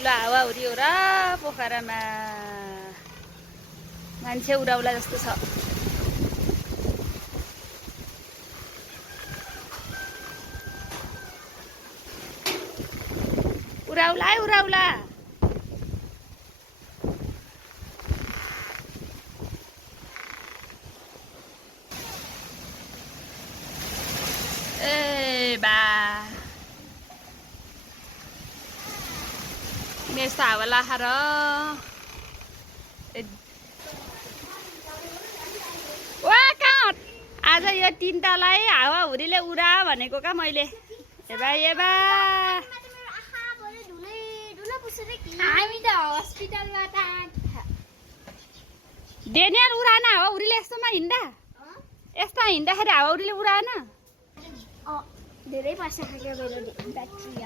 ठुलो हावाहुरी हो र पोखरामा मान्छे उडाउला जस्तो छ उडाउला है उडाउला ए बा यस्तो हावा लाखा र वा कहाँ आज यो तिनटालाई हावाहुरीले उडा भनेको का मैले ए बा हामी त हस्पिटलबाट डेनियल उडाएन हावाहुरीले यस्तोमा हिँड्दा यस्तो हिँड्दाखेरि हावाहुरीले उडाएन धेरै पैसा खायो मेरो ब्याट्री